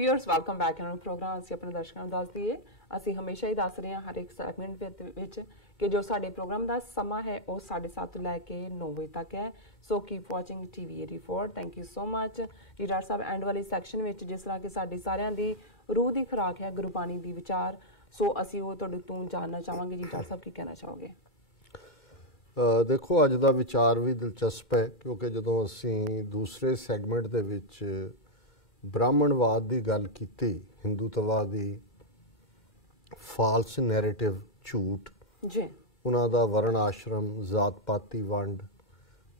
Viewers welcome back in programme ਅਸੀਂ ਆਪਣੇ ਦਰਸ਼ਕਾਂ ਨੂੰ ਦੱਸ ਦਈਏ ਅਸੀਂ ਹਮੇਸ਼ਾ ਹੀ ਦੱਸ ਰਹੇ ਹਾਂ ਹਰ ਇੱਕ ਸੈਗਮੈਂਟ ਵਿੱਚ ਕਿ ਜੋ ਸਾਡੇ ਪ੍ਰੋਗਰਾਮ ਦਾ ਸਮਾਂ ਹੈ ਉਹ 7:30 ਤੋਂ ਲੈ ਕੇ 9 ਵਜੇ ਤੱਕ ਹੈ so keep watching TV 84 thank you so much ਜੀ ਡਾਕਟਰ ਸਾਹਿਬ ਐਂਡ ਵਾਲੀ ਸੈਕਸ਼ਨ ਵਿੱਚ ਜਿਸ ਤਰ੍ਹਾਂ ਕਿ ਸਾਡੀ ਸਾਰਿਆਂ ਦੀ ਰੂਹ ਦੀ ਖੁਰਾਕ ਹੈ ਗੁਰਬਾਣੀ ਦੀ ਵਿਚਾਰ ਸੋ ਅਸੀਂ ਉਹ ਤੁਹਾਡੇ ਤੋਂ ਜਾਣਨਾ ਚਾਹਾਂਗੇ ਜੀ ਡਾਕਟਰ ਸਾਹਿਬ ਕੀ ਕਹਿਣਾ ਚਾਹੋਗੇ ਦੇਖੋ ਅੱਜ ਦਾ ਵਿਚਾਰ ਵੀ ਦਿਲਚਸਪ ਹੈ ਕਿਉਂਕਿ ਜਦੋਂ ਅਸੀਂ ਦੂਸਰੇ ਸੈਗਮੈਂਟ ਦੇ ਵਿੱਚ ਬ੍ਰਾਹਮਣਵਾਦ ਦੀ ਗੱਲ ਕੀਤੀ ਹਿੰਦੂਤਵਾਦ ਦੀ ਫਾਲਸ ਨੈਰੇਟਿਵ ਝੂਠ ਜੀ ਉਹਨਾਂ ਦਾ ਵਰਣ ਆਸ਼ਰਮ ਜ਼ਾਤ ਪਾਤੀ ਵੰਡ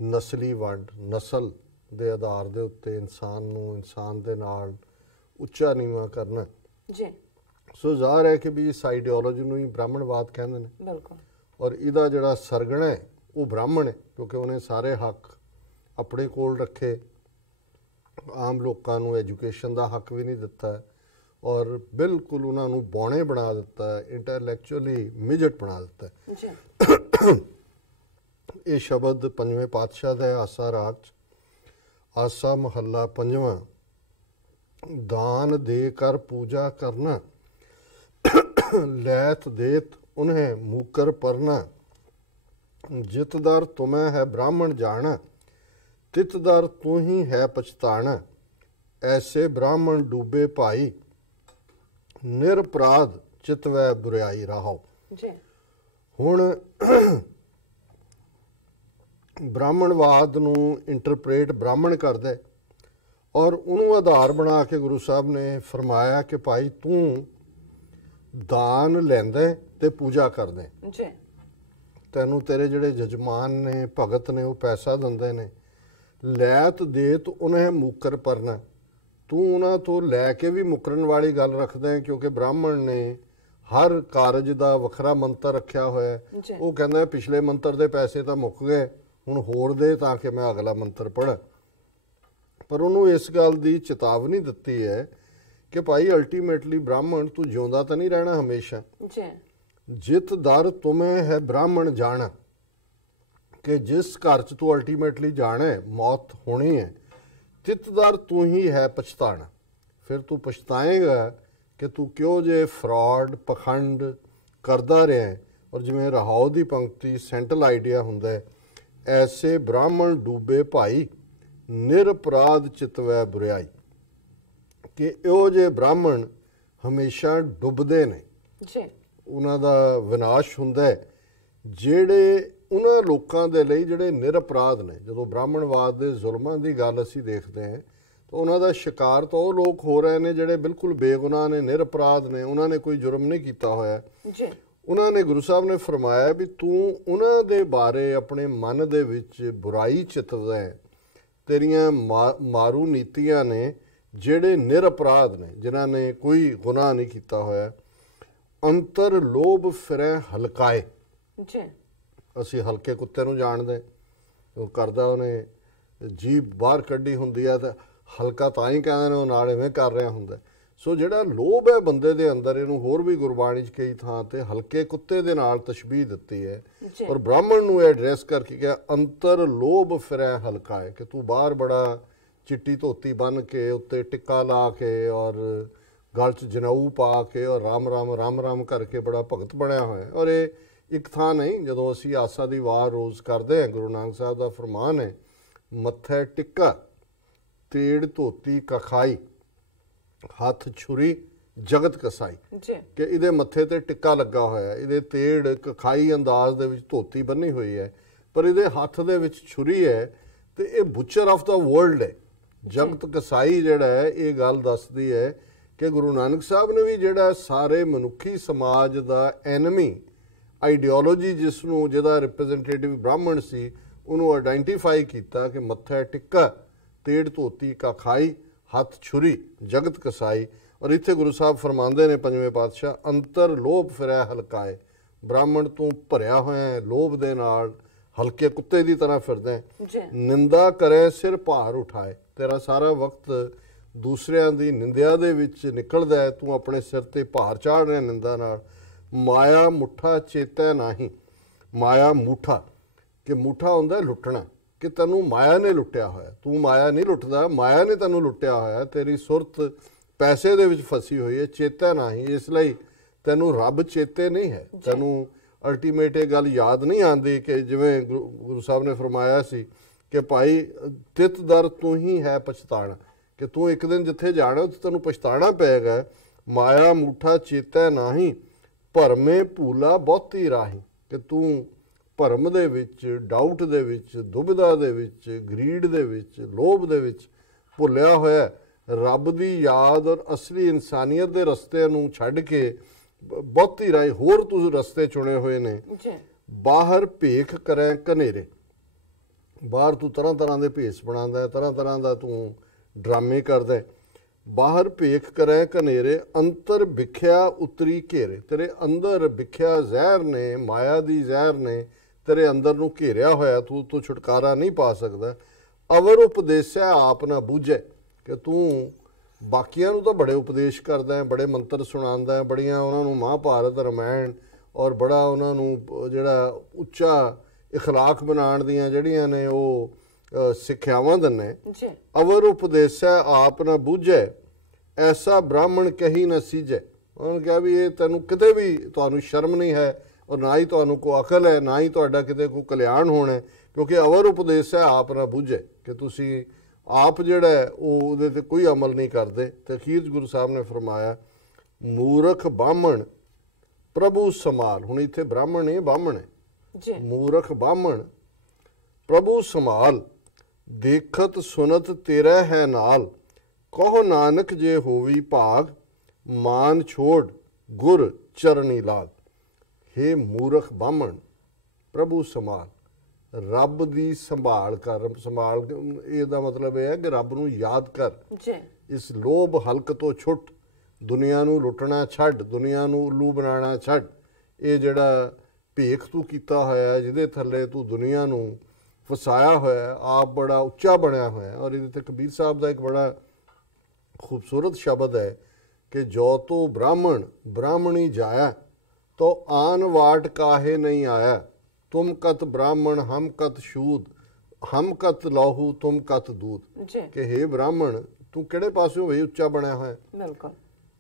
ਨਸਲੀ ਵੰਡ ਨਸਲ ਦੇ ਆਧਾਰ ਦੇ ਉੱਤੇ ਇਨਸਾਨ ਨੂੰ ਇਨਸਾਨ ਦੇ ਨਾਲ ਉੱਚਾ ਨੀਵਾਂ ਕਰਨਾ ਜੀ ਸੋ ਜ਼ਾਹਰ ਹੈ ਕਿ ਵੀ ਇਸ ਆਈਡੀਓਲੋਜੀ ਨੂੰ ਹੀ ਬ੍ਰਾਹਮਣਵਾਦ ਕਹਿੰਦੇ ਨੇ ਬਿਲਕੁਲ और इहदा जिहड़ा सरगना है वो ब्राह्मण है क्योंकि उन्हें सारे हक अपने कोल रखे आम लोगों को एजुकेशन का हक भी नहीं दिता है और बिल्कुल उन्होंने बौने बना दिता है इंटैलेक्चुअली मिजट बना दिता है ये शब्द पंजवें पातशाह का है आसा राग आसा महला पंजवां दान दे कर पूजा करना लैत देत उन्हें मूकर परना जितदर तुम्हें है ब्राह्मण जाना तितदर तू ही है पछताना ऐसे ब्राह्मण डूबे भाई निरपराध चितवै बुराई रहो हुण ब्राह्मणवाद नूं इंटरप्रेट ब्राह्मण करदे और उन्होंने आधार बना के गुरु साहब ने फरमाया कि भाई तू दान लैंदा ते पूजा करदे जी तैनू तेरे जिहड़े जजमान ने भगत ने वो पैसा दिंदे ने लैत देत उन्हें मुकर परना तू उन्हां तो लैके भी मुकरन वाली गल रखदे क्योंकि ब्राह्मण ने हर कारज का वखरा मंत्र रखा होया वो कहंदा पिछले मंत्र दे पैसे तो मुक गए हुण होर दे तां कि मैं अगला मंत्र पढ़ा पर उन्होंने इस गल की चेतावनी दिती है कि भाई अल्टीमेटली ब्राह्मण तू जिउंदा तो नहीं रहना हमेशा जित दर तुम्हें है ब्राह्मण जाना कि जिस घर च तू अल्टीमेटली जाना है मौत होनी है तित दर तू ही है पछताना फिर तू पछताएगा कि तू क्यों जे फ्रॉड पखंड करता रहा है और जिमें रहाओ की पंक्ति सेंट्रल आइडिया हुंदा है ऐसे ब्राह्मण डूबे भाई निरपराध चितवै बुराई कि इहो जे ब्राह्मण हमेशा डुबदे ने उन्हां दा विनाश हुंदा है जिहड़े उन्हां लोकां दे लई जिहड़े निरपराध ने जदों ब्राह्मणवाद दे जुल्मां दी गल असीं देखदे हैं तो उन्हां दा शिकार तो वो लोग हो रहे ने जिहड़े बिल्कुल बेगुनाह ने निरपराध ने उन्हां ने कोई जुर्म नहीं कीता होया उन्हां ने गुरु साहब ने फरमाया भी तू उन्हां दे बारे अपने मन दे विच बुराई चितदा है तेरियां मारू नीतियां ने जिहड़े निरपराध ने जिन्हां ने कोई गुनाह नहीं कीता होया अंतर लोभ फिरै हलकाए असी हल्के कुत्ते नूं जाणदे करदा उन्हें जीभ बाहर कड्ढी हुंदी है तो हल्का तां ही कहंदे ने नाल इवें कर रहा हुंदा सो जिहड़ा लोभ है बंदे दे अंदर इहनूं होर भी गुरबाणी च कई थां ते हल्के कुत्ते दे नाल तशबीह दित्ती है और ब्राह्मण नूं एड्रैस करके कहा अंतर लोभ फिरै हलकाए कि तू बाहर बड़ा चिट्टी धोती बन के उत्ते टिक्का ला के और गल च जनेऊ पा के और राम राम करके बड़ा भगत बनया होया और ये एक थां नहीं जदों असी आसा दी वार रोज़ करते हैं गुरु नानक साहब का फरमान है मत्थे टिक्का तेड़ धोती कखाई हथ छुरी जगत कसाई कि इहदे मत्थे ते टिक्का लगा होया इहदे तेड़ कखाई अंदाज दे विच धोती बनी हुई है पर इहदे हथ दे विच छुरी है तो यह बुचर ऑफ द वर्ल्ड है जगत कसाई जिहड़ा है ये गल दसदी है कि गुरु नानक साहब ने भी जिहड़ा सारे मनुखी समाज का एनमी आइडियोलॉजी जिसनों जिहदा रिप्रैजेंटेटिव ब्राह्मण सी उन्होंने आइडेंटिफाई किया कि मत्था टिक्का तेड़ धोती कखाई हथ छुरी जगत कसाई और इत्थे गुरु साहब फरमांदे ने पंजवें पातशाह अंतर लोभ फिरै हलकाए ब्राह्मण तू भरिया होया है लोभ दे नाल हल्के कुत्ते की तरह फिरदा है निंदा करे सिर भार उठाए तेरा सारा वक्त दूसरियां दी निंदिया दे विच निकलदा है तू अपने सिर ते भार चाढ़ रहा निंदा नाल माया मुठा चेता नहीं माया मूठा कि मूठा हुंदा लुटना कि तैनूं माया ने लुटिया होया तू माया नहीं लुटदा माया ने तैनूं लुटिया होया तेरी सुरत ਪੈਸੇ ਦੇ ਵਿੱਚ ਫਸੀ ਹੋਈ ਹੈ, ਚੇਤਾ ਨਹੀਂ। ਇਸ ਲਈ ਤੈਨੂੰ ਰੱਬ ਚੇਤੇ ਨਹੀਂ ਹੈ, ਤੈਨੂੰ ਅਲਟੀਮੇਟ ਇਹ ਗੱਲ ਯਾਦ ਨਹੀਂ ਆਉਂਦੀ ਕਿ ਜਿਵੇਂ ਗੁਰੂ ਸਾਹਿਬ ਨੇ ਫਰਮਾਇਆ ਸੀ ਕਿ ਭਾਈ ਤਿਤ ਦਰ ਤੂੰ ਹੀ ਹੈ ਪਛਤਾਣਾ, ਕਿ ਤੂੰ ਇੱਕ ਦਿਨ ਜਿੱਥੇ ਜਾਣਾ ਉੱਥੇ ਤੈਨੂੰ ਪਛਤਾਣਾ ਪਏਗਾ। ਮਾਇਆ ਮੂਠਾ ਚੇਤੈ ਨਾਹੀਂ, ਭਰਮੇ ਭੂਲਾ ਬਹੁਤੀ ਰਾਹੀਂ, ਕਿ ਤੂੰ ਭਰਮ ਦੇ ਵਿੱਚ, ਡਾਊਟ ਦੇ ਵਿੱਚ, ਦੁਬਿਧਾ ਦੇ ਵਿੱਚ, ਗਰੀਡ ਦੇ ਵਿੱਚ, ਲੋਭ ਦੇ ਵਿੱਚ ਭੁੱਲਿਆ ਹੋਇਆ ਰੱਬ ਦੀ ਯਾਦ ਔਰ ਅਸਲੀ ਇਨਸਾਨੀਅਤ ਦੇ ਰਸਤੇ ਨੂੰ ਛੱਡ ਕੇ ਬਹੁਤੀ ਰਾਹੀਂ ਹੋਰ ਤੂੰ ਰਸਤੇ ਚੁਣੇ ਹੋਏ ਨੇ। ਬਾਹਰ ਭੇਖ ਕਰੈ ਕਨੇਰੇ, ਬਾਹਰ ਤੂੰ ਤਰ੍ਹਾਂ ਤਰ੍ਹਾਂ ਦੇ ਭੇਸ ਬਣਾਉਂਦਾ, ਤਰ੍ਹਾਂ ਤਰ੍ਹਾਂ ਦਾ ਤੂੰ ਡਰਾਮੇ ਕਰਦਾ। ਬਾਹਰ ਭੇਖ ਕਰੈ ਕਨੇਰੇ, ਅੰਤਰ ਵਿਖਿਆ ਉਤਰੀ ਘੇਰੇ, ਤੇਰੇ ਅੰਦਰ ਵਿਖਿਆ ਜ਼ਹਿਰ ਨੇ, ਮਾਇਆ ਦੀ ਜ਼ਹਿਰ ਨੇ ਤੇਰੇ ਅੰਦਰ ਨੂੰ ਘੇਰਿਆ ਹੋਇਆ, ਤੂੰ ਤੋਂ ਛੁਟਕਾਰਾ ਨਹੀਂ ਪਾ ਸਕਦਾ। ਅਵਰ ਉਪਦੇਸਿਆ ਆਪ ਨਾ ਬੂਝੈ, ਕਿ ਤੂੰ ਬਾਕੀਆਂ ਨੂੰ ਤਾਂ ਬੜੇ ਉਪਦੇਸ਼ ਕਰਦਾ ਹੈ, ਬੜੇ ਮੰਤਰ ਸੁਣਾਉਂਦਾ, ਬੜੀਆਂ ਉਹਨਾਂ ਨੂੰ ਮਹਾਭਾਰਤ ਰਮਾਇਣ ਔਰ ਬੜਾ ਉਹਨਾਂ ਨੂੰ ਜਿਹੜਾ ਉੱਚਾ ਇਖਲਾਕ ਬਣਾਉਣ ਦੀਆਂ ਜਿਹੜੀਆਂ ਨੇ ਉਹ ਸਿੱਖਿਆਵਾਂ ਦਿੰਦੇ। ਅਵਰ ਉਪਦੇਸਿਆ ਆਪ ਨਾ ਬੂਝੈ, ਐਸਾ ਬ੍ਰਾਹਮਣ ਕਹੀ ਨਾ ਸੀਜੈ। ਉਹਨਾਂ ਨੇ ਕਿਹਾ ਵੀ ਇਹ ਤੈਨੂੰ ਕਿਤੇ ਵੀ ਤੁਹਾਨੂੰ ਸ਼ਰਮ ਨਹੀਂ ਹੈ ਔਰ ਨਾ ਹੀ ਤੁਹਾਨੂੰ ਕੋਈ ਅਕਲ ਹੈ, ਨਾ ਹੀ ਤੁਹਾਡਾ ਕਿਤੇ ਕੋਈ ਕਲਿਆਣ ਹੋਣਾ, ਕਿਉਂਕਿ ਅਵਰ ਉਪਦੇਸਿਆ ਆਪ ਨਾ ਬੂਝੈ, ਕਿ ਤੁਸੀਂ ਆਪ ਜਿਹੜਾ ਉਹ ਉਹਦੇ ਤੇ ਕੋਈ ਅਮਲ ਨਹੀਂ ਕਰਦੇ। ਤੇ ਅਖੀਰ ਗੁਰੂ ਸਾਹਿਬ ਨੇ ਫਰਮਾਇਆ ਮੂਰਖ ਬਾਹਮਣ ਪ੍ਰਭੂ ਸਮਾਲ। ਹੁਣ ਇੱਥੇ ਬ੍ਰਾਹਮਣ ਨਹੀਂ, ਬਾਹਮਣ ਹੈ। ਮੂਰਖ ਬਾਹਮਣ ਪ੍ਰਭੂ ਸਮਾਲ, ਦੇਖਤ ਸੁਨਤ ਤੇਰਾ ਹੈ ਨਾਲ, ਕਹੋ ਨਾਨਕ ਜੇ ਹੋਵੀ ਭਾਗ, ਮਾਨ ਛੋੜ ਗੁਰ ਚਰਨੀ ਲਾਲ। ਹੇ ਮੂਰਖ ਬਾਹਮਣ ਪ੍ਰਭੂ ਸਮਾਲ, ਰੱਬ ਦੀ ਸੰਭਾਲ ਕਰ। ਸੰਭਾਲ ਇਹਦਾ ਮਤਲਬ ਇਹ ਹੈ ਕਿ ਰੱਬ ਨੂੰ ਯਾਦ ਕਰ। ਇਸ ਲੋਭ ਹਲਕ ਤੋਂ ਛੁੱਟ, ਦੁਨੀਆ ਨੂੰ ਲੁੱਟਣਾ ਛੱਡ, ਦੁਨੀਆ ਨੂੰ ਉੱਲੂ ਬਣਾਉਣਾ ਛੱਡ। ਇਹ ਜਿਹੜਾ ਭੇਖ ਤੂੰ ਕੀਤਾ ਹੋਇਆ, ਜਿਹਦੇ ਥੱਲੇ ਤੂੰ ਦੁਨੀਆ ਨੂੰ ਫਸਾਇਆ ਹੋਇਆ, ਆਪ ਬੜਾ ਉੱਚਾ ਬਣਿਆ ਹੋਇਆ। ਔਰ ਇਹਦੇ ਤੇ ਕਬੀਰ ਸਾਹਿਬ ਦਾ ਇੱਕ ਬੜਾ ਖੂਬਸੂਰਤ ਸ਼ਬਦ ਹੈ ਕਿ ਜੋ ਤੋ ਬ੍ਰਾਹਮਣ ਬ੍ਰਾਹਮਣੀ ਜਾਇਆ, ਤੋ ਆਨ ਵਾਟ ਕਾਹੇ ਨਹੀਂ ਆਇਆ, ਤੁਮ ਕਤ ਬ੍ਰਾਹਮਣ ਹਮ ਕਤ ਸ਼ੂਦ, ਹਮ ਕਤ ਲਾਹੂ ਤੁਮ ਕਤ ਦੂਤ। ਕਿ ਹੇ ਬ੍ਰਾਹਮਣ ਤੂੰ ਕਿਹੜੇ ਪਾਸਿਓਂ ਵੀ ਉੱਚਾ ਬਣਿਆ ਹੋਇਆ। ਬਿਲਕੁਲ,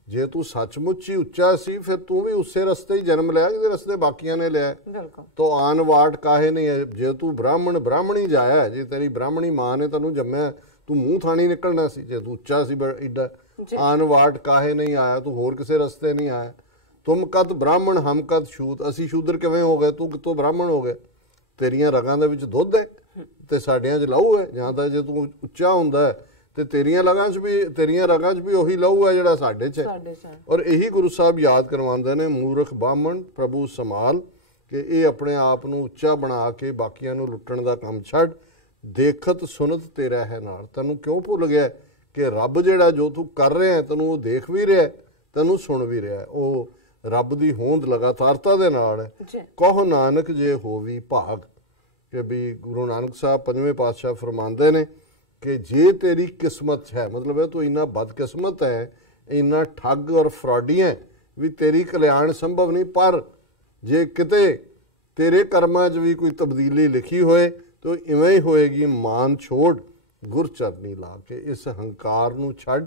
ਜੇ ਤੂੰ ਸੱਚਮੁੱਚ ਹੀ ਉੱਚਾ ਸੀ ਫਿਰ ਤੂੰ ਵੀ ਉਸੇ ਰਸਤੇ ਹੀ ਜਨਮ ਲਿਆ ਜਿਹਦੇ ਰਸਤੇ ਬਾਕੀਆਂ ਨੇ ਲਿਆ। ਬਿਲਕੁਲ, ਤੋ ਆਨ ਵਾਟ ਕਾਹੇ ਨਹੀਂ ਹੈ। ਜੇ ਤੂੰ ਬ੍ਰਾਹਮਣ ਬ੍ਰਾਹਮਣੀ ਜਾਇਆ, ਜੇ ਤੇਰੀ ਬ੍ਰਾਹਮਣੀ ਮਾਂ ਨੇ ਤੈਨੂੰ ਜੰਮਿਆ, ਤੂੰ ਮੂੰਹ ਥਾਣੀ ਨਿਕਲਣਾ ਸੀ। ਜੇ ਤੂੰ ਉੱਚਾ ਸੀ ਏਡਾ, ਆਨ ਵਾਟ ਕਾਹੇ ਨਹੀਂ ਆਇਆ, ਤੂੰ ਹੋਰ ਕਿਸੇ ਰਸਤੇ ਨਹੀਂ ਆਇਆ। ਤੁਮ ਕਤ ਬ੍ਰਾਹਮਣ ਹਮ ਕਤ ਸ਼ੂਦ, ਅਸੀਂ ਸ਼ੂਦਰ ਕਿਵੇਂ ਹੋ ਗਏ, ਤੂੰ ਕਿਤੋਂ ਬ੍ਰਾਹਮਣ ਹੋ ਗਏ। ਤੇਰੀਆਂ ਰਗਾਂ ਦੇ ਵਿੱਚ ਦੁੱਧ ਹੈ ਤੇ ਸਾਡਿਆਂ 'ਚ ਲਹੂ ਹੈ। ਜਾਂ ਤਾਂ ਜੇ ਤੂੰ ਉੱਚਾ ਹੁੰਦਾ ਤੇ ਤੇਰੀਆਂ ਰਗਾਂ 'ਚ ਵੀ ਉਹੀ ਲਹੂ ਹੈ ਜਿਹੜਾ ਸਾਡੇ 'ਚ ਹੈ। ਔਰ ਇਹੀ ਗੁਰੂ ਸਾਹਿਬ ਯਾਦ ਕਰਵਾਉਂਦੇ ਨੇ, ਮੂਰਖ ਬਾਹਮਣ ਪ੍ਰਭੂ ਸਮਾਲ, ਕਿ ਇਹ ਆਪਣੇ ਆਪ ਨੂੰ ਉੱਚਾ ਬਣਾ ਕੇ ਬਾਕੀਆਂ ਨੂੰ ਲੁੱਟਣ ਦਾ ਕੰਮ ਛੱਡ। ਦੇਖਤ ਸੁਨਤ ਤੇਰਾ ਹੈ ਨਾਲ, ਤੈਨੂੰ ਕਿਉਂ ਭੁੱਲ ਗਿਆ ਕਿ ਰੱਬ ਜਿਹੜਾ ਜੋ ਤੂੰ ਕਰ ਰਿਹਾ ਤੈਨੂੰ ਉਹ ਦੇਖ ਵੀ ਰਿਹਾ, ਤੈਨੂੰ ਸੁਣ ਵੀ ਰਿਹਾ। ਉਹ ਰੱਬ ਦੀ ਹੋਂਦ ਲਗਾਤਾਰਤਾ ਦੇ ਨਾਲ ਹੈ। ਕਹੋ ਨਾਨਕ ਜੇ ਹੋਵੀ ਭਾਗ, ਕਿ ਵੀ ਗੁਰੂ ਨਾਨਕ ਸਾਹਿਬ ਪੰਜਵੇਂ ਪਾਤਸ਼ਾਹ ਫਰਮਾਉਂਦੇ ਨੇ ਕਿ ਜੇ ਤੇਰੀ ਕਿਸਮਤ ਹੈ, ਮਤਲਬ ਹੈ ਤੂੰ ਇੰਨਾ ਬਦਕਿਸਮਤ ਹੈ, ਇੰਨਾ ਠੱਗ ਔਰ ਫਰਾਡੀ ਹੈ ਵੀ ਤੇਰੀ ਕਲਿਆਣ ਸੰਭਵ ਨਹੀਂ। ਪਰ ਜੇ ਕਿਤੇ ਤੇਰੇ ਕਰਮਾਂ 'ਚ ਵੀ ਕੋਈ ਤਬਦੀਲੀ ਲਿਖੀ ਹੋਏ ਤਾਂ ਇਵੇਂ ਹੀ ਹੋਏਗੀ। ਮਾਨ ਛੋੜ ਗੁਰ ਚਰਨੀ ਲਾ, ਕੇ ਇਸ ਹੰਕਾਰ ਨੂੰ ਛੱਡ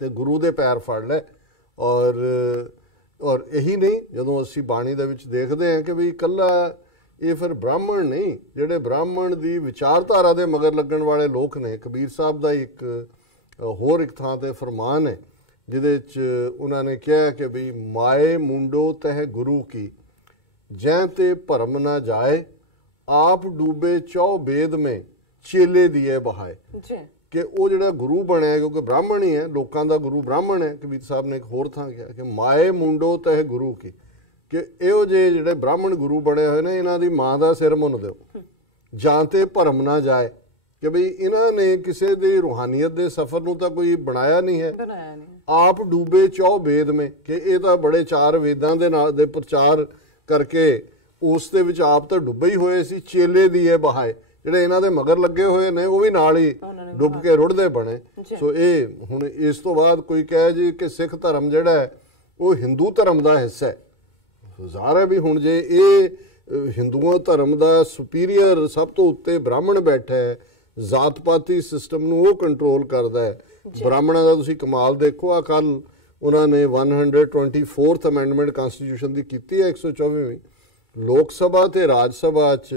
ਤੇ ਗੁਰੂ ਦੇ ਪੈਰ ਫੜ ਲੈ। ਔਰ ਇਹੀ ਨਹੀਂ, ਜਦੋਂ ਅਸੀਂ ਬਾਣੀ ਦੇ ਵਿੱਚ ਦੇਖਦੇ ਹਾਂ ਕਿ ਵੀ ਇਕੱਲਾ ਇਹ ਫਿਰ ਬ੍ਰਾਹਮਣ ਨਹੀਂ, ਜਿਹੜੇ ਬ੍ਰਾਹਮਣ ਦੀ ਵਿਚਾਰਧਾਰਾ ਦੇ ਮਗਰ ਲੱਗਣ ਵਾਲੇ ਲੋਕ ਨੇ। ਕਬੀਰ ਸਾਹਿਬ ਦਾ ਇੱਕ ਹੋਰ ਇੱਕ ਥਾਂ ਤੇ ਫਰਮਾਨ ਹੈ ਜਿਹਦੇ 'ਚ ਉਹਨਾਂ ਨੇ ਕਿਹਾ ਕਿ ਵੀ ਮਾਏ ਮੁੰਡੋ ਤਹਿ ਗੁਰੂ ਕੀ, ਜੈ ਤੇ ਭਰਮ ਨਾ ਜਾਏ, ਆਪ ਡੂਬੇ ਚੌ ਬੇਦ ਮੇ ਚੇਲੇ ਦੀਏ ਬਹਾਏ। ਕਿ ਉਹ ਜਿਹੜਾ ਗੁਰੂ ਬਣਿਆ, ਕਿਉਂਕਿ ਬ੍ਰਾਹਮਣ ਹੀ ਹੈ, ਲੋਕਾਂ ਦਾ ਗੁਰੂ ਬ੍ਰਾਹਮਣ ਹੈ। ਕਬੀਰ ਸਾਹਿਬ ਨੇ ਇੱਕ ਹੋਰ ਥਾਂ ਕਿਹਾ ਕਿ ਮਾਏ ਮੁੰਡੋ ਤਹਿ ਗੁਰੂ ਕੀ, ਕਿ ਇਹੋ ਜਿਹੇ ਜਿਹੜੇ ਬ੍ਰਾਹਮਣ ਗੁਰੂ ਬਣੇ ਹੋਏ ਨੇ ਇਹਨਾਂ ਦੀ ਮਾਂ ਦਾ ਸਿਰ ਮੁੰਨ ਦਿਓ, ਜਾਂ ਤੇ ਭਰਮ ਨਾ ਜਾਏ। ਕਿ ਬਈ ਇਹਨਾਂ ਨੇ ਕਿਸੇ ਦੀ ਰੂਹਾਨੀਅਤ ਦੇ ਸਫ਼ਰ ਨੂੰ ਤਾਂ ਕੋਈ ਬਣਾਇਆ ਨਹੀਂ ਹੈ। ਆਪ ਡੂਬੇ ਚੌ ਵੇਦ ਮੇ, ਕਿ ਇਹ ਤਾਂ ਬੜੇ 4 ਵੇਦਾਂ ਦੇ ਨਾਲ ਦੇ ਪ੍ਰਚਾਰ ਕਰਕੇ ਉਸ ਦੇ ਵਿੱਚ ਆਪ ਤਾਂ ਡੁੱਬੇ ਹੀ ਹੋਏ ਸੀ। ਚੇਲੇ ਦੀਏ ਬਹਾਏ, ਜਿਹੜੇ ਇਹਨਾਂ ਦੇ ਮਗਰ ਲੱਗੇ ਹੋਏ ਨੇ ਉਹ ਵੀ ਨਾਲ ਹੀ ਡੁੱਬ ਕੇ ਰੁੜਦੇ ਬਣੇ। ਸੋ ਇਹ ਹੁਣ ਇਸ ਤੋਂ ਬਾਅਦ ਕੋਈ ਕਹੇ ਜੀ ਕਿ ਸਿੱਖ ਧਰਮ ਜਿਹੜਾ ਹੈ ਉਹ ਹਿੰਦੂ ਧਰਮ ਦਾ ਹਿੱਸਾ ਹੈ, ਜ਼ਾਹਰ ਹੈ ਵੀ ਹੁਣ ਜੇ ਇਹ ਹਿੰਦੂਆਂ ਧਰਮ ਦਾ ਸੁਪੀਰੀਅਰ ਸਭ ਤੋਂ ਉੱਤੇ ਬ੍ਰਾਹਮਣ ਬੈਠਾ ਹੈ, ਜ਼ਾਤ ਪਾਤੀ ਸਿਸਟਮ ਨੂੰ ਉਹ ਕੰਟਰੋਲ ਕਰਦਾ ਹੈ। ਬ੍ਰਾਹਮਣਾਂ ਦਾ ਤੁਸੀਂ ਕਮਾਲ ਦੇਖੋ, ਆ ਕੱਲ ਉਹਨਾਂ ਨੇ 124th ਅਮੈਂਡਮੈਂਟ ਕਨਸਟੀਟਿਊਸ਼ਨ ਦੀ ਕੀਤੀ ਹੈ, 124ਵੀਂ ਲੋਕ ਸਭਾ ਤੇ ਰਾਜ ਸਭਾ 'ਚ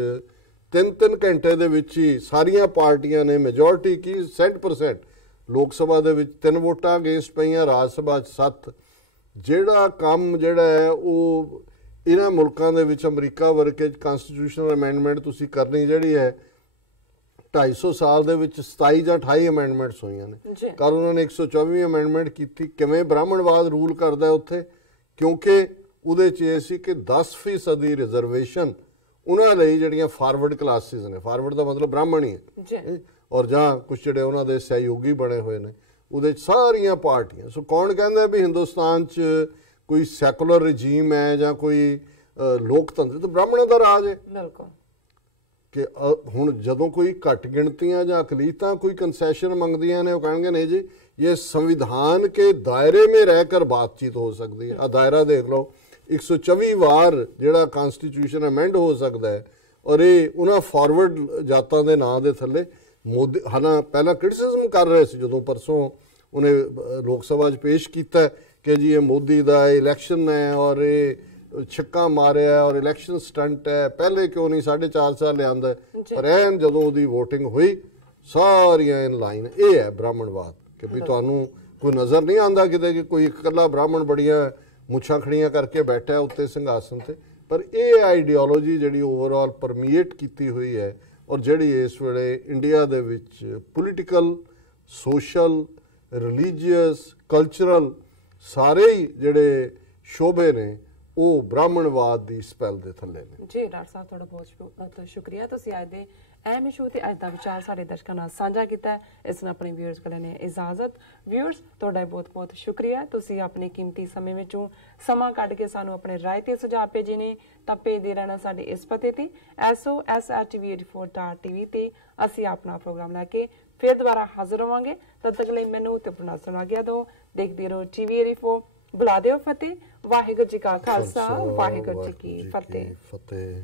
3-3 ਘੰਟੇ ਦੇ ਵਿੱਚ ਹੀ ਸਾਰੀਆਂ ਪਾਰਟੀਆਂ ਨੇ ਮੈਜੋਰਟੀ ਕੀ 60%, ਲੋਕ ਸਭਾ ਦੇ ਵਿੱਚ 3 ਵੋਟਾਂ ਅਗੇਂਸਟ ਪਈਆਂ, ਰਾਜ ਸਭਾ 'ਚ 7। ਜਿਹੜਾ ਕੰਮ ਜਿਹੜਾ ਹੈ ਉਹ ਇਹਨਾਂ ਮੁਲਕਾਂ ਦੇ ਵਿੱਚ ਅਮਰੀਕਾ ਵਰਗੇ ਕਨਸਟੀਟਿਊਸ਼ਨਲ ਅਮੈਂਡਮੈਂਟ ਤੁਸੀਂ ਕਰਨੀ ਜਿਹੜੀ ਹੈ 250 ਸਾਲ ਦੇ ਵਿੱਚ 27 ਜਾਂ 28 ਅਮੈਂਡਮੈਂਟਸ ਹੋਈਆਂ ਨੇ। ਕੱਲ ਉਹਨਾਂ ਨੇ 124ਵੀਂ ਅਮੈਂਡਮੈਂਟ ਕੀਤੀ। ਕਿਵੇਂ ਬ੍ਰਾਹਮਣਵਾਦ ਰੂਲ ਕਰਦਾ ਉੱਥੇ? ਕਿਉਂਕਿ ਉਹਦੇ 'ਚ ਇਹ ਸੀ ਕਿ 10% ਦੀ ਰਿਜ਼ਰਵੇਸ਼ਨ ਉਹਨਾਂ ਲਈ ਜਿਹੜੀਆਂ ਫਾਰਵਰਡ ਕਲਾਸਿਸ ਨੇ, ਫਾਰਵਰਡ ਦਾ ਮਤਲਬ ਬ੍ਰਾਹਮਣ ਹੀ ਹੈ, ਔਰ ਜਾਂ ਕੁਝ ਜਿਹੜੇ ਉਹਨਾਂ ਦੇ ਸਹਿਯੋਗੀ ਬਣੇ ਹੋਏ ਨੇ, ਉਹਦੇ 'ਚ ਸਾਰੀਆਂ ਪਾਰਟੀਆਂ। ਸੋ ਕੌਣ ਕਹਿੰਦਾ ਵੀ ਹਿੰਦੁਸਤਾਨ 'ਚ ਕੋਈ ਸੈਕੂਲਰ ਰਜੀਮ ਹੈ ਜਾਂ ਕੋਈ ਲੋਕਤੰਤਰ? ਤਾਂ ਬ੍ਰਾਹਮਣਾਂ ਦਾ ਰਾਜ ਹੈ। ਬਿਲਕੁਲ। ਕਿ ਹੁਣ ਜਦੋਂ ਕੋਈ ਘੱਟ ਗਿਣਤੀਆਂ ਜਾਂ ਅਕਲੀਤਾਂ ਕੋਈ ਕੰਸੈਸ਼ਨ ਮੰਗਦੀਆਂ ਨੇ, ਉਹ ਕਹਿਣਗੇ ਨਹੀਂ ਜੀ ਇਹ ਸੰਵਿधान के दायरे में रहकर बातचीत हो सकती है। आ दायरा देख लो, 124 ਵਾਰ ਜਿਹੜਾ ਕਨਸਟੀਟਿਊਸ਼ਨ ਅਮੈਂਡ ਹੋ ਸਕਦਾ ਹੈ, ਔਰ ਇਹ ਉਹਨਾਂ ਫਾਰਵਰਡ ਜਾਤਾਂ ਦੇ ਨਾਂ ਦੇ ਥੱਲੇ ਮੋਦੀ ਹਾਲਾਂ ਪਹਿਲਾਂ ਕ੍ਰਿਟਿਸਿਜ਼ਮ ਕਰ ਰਹੇ ਸੀ, ਜਦੋਂ ਪਰਸੋਂ ਉਹਨੇ ਲੋਕ ਸਭਾ 'ਚ ਪੇਸ਼ ਕੀਤਾ ਕਿ ਜੀ ਇਹ ਮੋਦੀ ਦਾ ਇਲੈਕਸ਼ਨ ਹੈ ਔਰ ਇਹ ਛੱਕਾ ਮਾਰਿਆ ਔਰ ਇਲੈਕਸ਼ਨ ਸਟੰਟ ਹੈ, ਪਹਿਲੇ ਕਿਉਂ ਨਹੀਂ 4.5 ਸਾਲ ਲਿਆਂਦਾ? ਪਰ ਐਨ ਜਦੋਂ ਉਹਦੀ ਵੋਟਿੰਗ ਹੋਈ ਸਾਰੀਆਂ ਇਨ ਲਾਈਨ। ਇਹ ਹੈ ਬ੍ਰਾਹਮਣਵਾਦ ਕਿ ਵੀ ਤੁਹਾਨੂੰ ਕੋਈ ਨਜ਼ਰ ਨਹੀਂ ਆਉਂਦਾ ਕਿਤੇ ਕਿ ਕੋਈ ਇਕੱਲਾ ਬ੍ਰਾਹਮਣ ਬੜੀਆਂ ਮੁੱਛਾਂ ਖੜੀਆਂ ਕਰਕੇ ਬੈਠਾ ਉੱਤੇ ਸਿੰਘਾਸਨ ਤੇ, ਪਰ ਇਹ ਆਈਡੀਓਲੋਜੀ ਜਿਹੜੀ ਓਵਰਆਲ ਪਰਮੀਏਟ ਕੀਤੀ ਹੋਈ ਹੈ ਔਰ ਜਿਹੜੀ ਇਸ ਵੇਲੇ ਇੰਡੀਆ ਦੇ ਵਿੱਚ ਪੋਲੀਟੀਕਲ, ਸੋਸ਼ਲ, ਰਿਲੀਜੀਅਸ, ਕਲਚਰਲ ਸਾਰੇ ਹੀ ਜਿਹੜੇ ਸ਼ੋਭੇ ਨੇ ਉਹ ਬ੍ਰਾਹਮਣਵਾਦ ਦੀ ਸਪੈਲ ਦੇ ਥੱਲੇ ਨੇ। ਜੀ ਡਾਕਟਰ ਸਾਹਿਬ, ਤੁਹਾਡਾ ਬਹੁਤ ਸ਼ੁਕਰੀਆ। ਤੁਸੀਂ ਅੱਜ ਦੇ ਅਹਿਮ ਇਸ਼ੂ ਤੇ ਅੱਜ ਦਾ ਵਿਚਾਰ ਸਾਡੇ ਦਰਸ਼ਕਾਂ ਨਾਲ ਸਾਂਝਾ ਕੀਤਾ। ਇਸ ਨਾਲ ਆਪਣੇ ਵਿਊਅਰਸ ਕੋਲ ਨੇ ਇਜਾਜ਼ਤ। ਵਿਊਅਰਸ, ਤੁਹਾਡਾ ਬਹੁਤ ਸ਼ੁਕਰੀਆ। ਤੁਸੀਂ ਆਪਣੇ ਕੀਮਤੀ ਸਮੇਂ ਵਿੱਚੋਂ ਸਮਾਂ ਕੱਢ ਕੇ ਸਾਨੂੰ ਆਪਣੇ ਰਾਏ ਤੇ ਸੁਝਾਅ ਭੇਜੇ ਨੇ, ਤਾਂ ਭੇਜਦੇ ਰਹਿਣਾ ਸਾਡੇ ਇਸ ਪਤੇ ਤੇ SOS@tv84.tv ਤੇ। ਅਸੀਂ ਆਪਣਾ ਪ੍ਰੋਗਰਾਮ ਲੈ ਕੇ ਫਿਰ ਦੁਬਾਰਾ ਹਾਜ਼ਰ ਹੋਵਾਂਗੇ। ਤਦ ਤੱਕ ਲਈ ਮੈਨੂੰ ਤੇ ਆਪਣਾ ਸੁਣਾ ਗਿਆ ਦੋ ਦੇਖਦੇ ਰਹੋ TV84। ਬੁਲਾ ਦਿਓ ਫਤਿਹ। ਵਾਹਿਗੁਰੂ ਜੀ ਕਾ ਖਾਲਸਾ, ਵਾਹਿਗੁਰੂ ਜੀ ਕੀ ਫਤਿਹ।